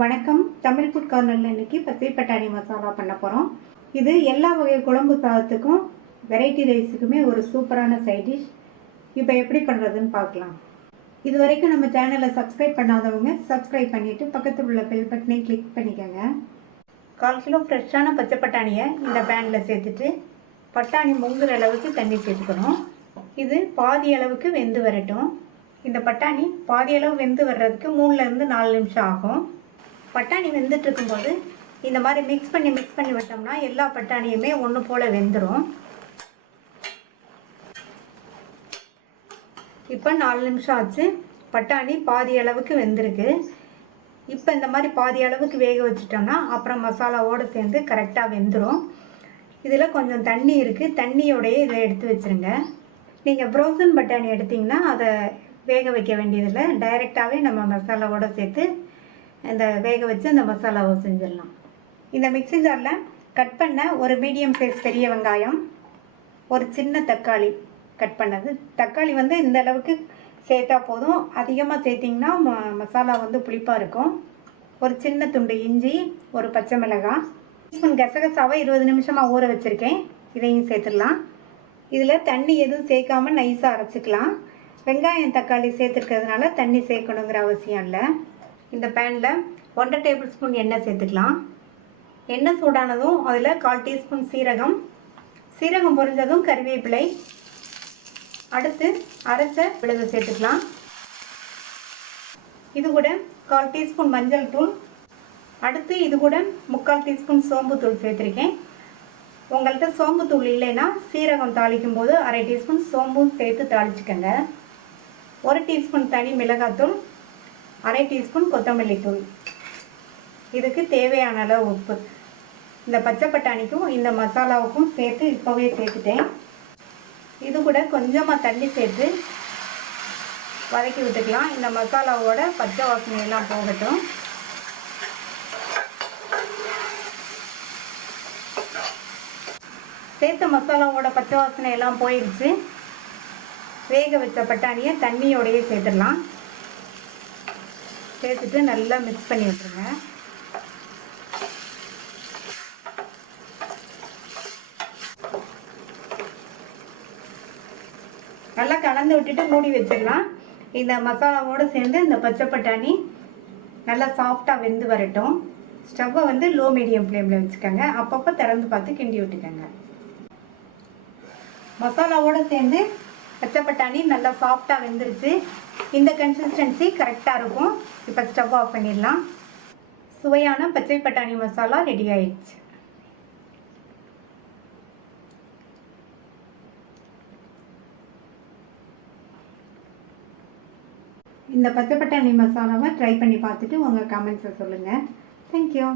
வணக்கம். தமிழ் ஃபுட் கார்னரில் இன்றைக்கி பச்சை பட்டாணி மசாலா பண்ண போகிறோம். இது எல்லா வகை குழம்பு சாதத்துக்கும் வெரைட்டி ரைஸுக்குமே ஒரு சூப்பரான சைட் டிஷ். இப்போ எப்படி பண்ணுறதுன்னு பார்க்கலாம். இது வரைக்கும் நம்ம சேனலை சப்ஸ்கிரைப் பண்ணாதவங்க சப்ஸ்கிரைப் பண்ணிவிட்டு பக்கத்தில் உள்ள பெல் பட்டனை கிளிக் பண்ணிக்கோங்க. 1/4 கிலோ ஃப்ரெஷ்ஷான பச்சை பட்டாணியை இந்த பேனில் சேர்த்துட்டு பட்டாணி முங்குற அளவுக்கு தண்ணி சேர்த்துக்கணும். இது பாதி அளவுக்கு வெந்து வரட்டும். இந்த பட்டாணி பாதி அளவு வெந்து வர்றதுக்கு 3லேருந்து 4 நிமிஷம் ஆகும். பட்டாணி வெந்துட்டு இருக்கும்போது இந்த மாதிரி மிக்ஸ் பண்ணி விட்டோம்னா எல்லா பட்டாணியுமே ஒன்று போல் வெந்துடும். இப்போ 4 நிமிஷம் ஆச்சு. பட்டாணி பாதி அளவுக்கு வெந்திருக்கு. இப்போ இந்த மாதிரி பாதி அளவுக்கு வேக வச்சுட்டோம்னா அப்புறம் மசாலாவோடு சேர்ந்து கரெக்டாக வெந்துடும். இதில் கொஞ்சம் தண்ணி இருக்குது. தண்ணியோடையே இதை எடுத்து வச்சுருங்க. நீங்கள் ஃப்ரோசன் பட்டாணி எடுத்திங்கன்னா அதை வேக வைக்க வேண்டியதில்லை. டைரெக்டாகவே நம்ம மசாலாவோடு சேர்த்து இந்த வேக வச்சு அந்த மசாலாவை செஞ்சிடலாம். இந்த மிக்ஸி ஜாரில் கட் பண்ண ஒரு மீடியம் சைஸ் பெரிய வெங்காயம், ஒரு சின்ன தக்காளி கட் பண்ணது. தக்காளி இந்த அளவுக்கு சேர்த்தா போதும். அதிகமாக சேர்த்திங்கன்னா மசாலா புளிப்பாக இருக்கும். ஒரு சின்ன துண்டு இஞ்சி, ஒரு பச்சை மிளகாய், ஸ்பூன் கசகசாவை 20 நிமிஷமாக ஊற வச்சுருக்கேன். இதையும் சேர்த்துடலாம். இதில் தண்ணி எதுவும் சேர்க்காமல் நைஸாக அரைச்சிக்கலாம். வெங்காயம் தக்காளி சேர்த்துருக்கிறதுனால தண்ணி சேர்க்கணுங்கிற அவசியம் இல்லை. இந்த பேனில் 1/2 டேபிள் ஸ்பூன் எண்ணெய் சேர்த்துக்கலாம். எண்ணெய் சூடானதும் அதில் 1/4 டீஸ்பூன் சீரகம் பொரிஞ்சதும் கறிவேப்பிலை, அடுத்து அரைச்ச விழுது சேர்த்துக்கலாம். இது கூட 1/4 டீஸ்பூன் மஞ்சள் தூள், அடுத்து இது கூட 3/4 டீஸ்பூன் சோம்புத்தூள் சேர்த்துருக்கேன். உங்கள்கிட்ட சோம்புத்தூள் இல்லைன்னா சீரகம் தாளிக்கும் போது 1/2 டீஸ்பூன் சோம்பும் சேர்த்து தாளிச்சுக்கோங்க. 1 டீஸ்பூன் தனி மிளகாத்தூள், 1/2 டீஸ்பூன் கொத்தமல்லி தூள், இதுக்கு தேவையான அளவு உப்பு. இந்த பச்சை பட்டாணிக்கும் இந்த மசாலாவுக்கும் சேர்த்து இப்போவே சேர்த்துட்டேன். இது கூட கொஞ்சமாக தண்ணி சேர்த்து வதக்கி விட்டுக்கலாம். இந்த மசாலாவோட பச்சை வாசனையெல்லாம் போகட்டும். சேர்த்த மசாலாவோட பச்சை வாசனை எல்லாம் போயிடுச்சு. வேக வச்ச பட்டாணியை தண்ணியோடையே சேர்த்துடலாம். சேர்த்துட்டு நல்லா மிக்ஸ் பண்ணி விட்டுருங்க. நல்லா கலந்து விட்டுட்டு மூடி வச்சிடலாம். இந்த மசாலாவோடு சேர்ந்து இந்த பச்சை பட்டாணி நல்லா சாஃப்டாக வெந்து வரட்டும். ஸ்டவ்வை லோ மீடியம் ஃப்ளேமில் வச்சுக்கோங்க. அப்பப்போ திறந்து பார்த்து கிண்டி விட்டுக்கோங்க. மசாலாவோடு சேர்ந்து பச்சை பட்டாணி நல்லா சாஃப்டாக வெந்துருச்சு. இந்த கன்சிஸ்டன்சி கரெக்டாக இருக்கும். இப்போ ஸ்டவ் ஆஃப் பண்ணிடலாம். சுவையான பச்சை பட்டாணி மசாலா ரெடி ஆயிடுச்சு. இந்த பச்சை பட்டாணி மசாலாவை ட்ரை பண்ணி பார்த்துட்டு உங்கள் கமெண்ட்ஸை சொல்லுங்கள். தேங்க்யூ.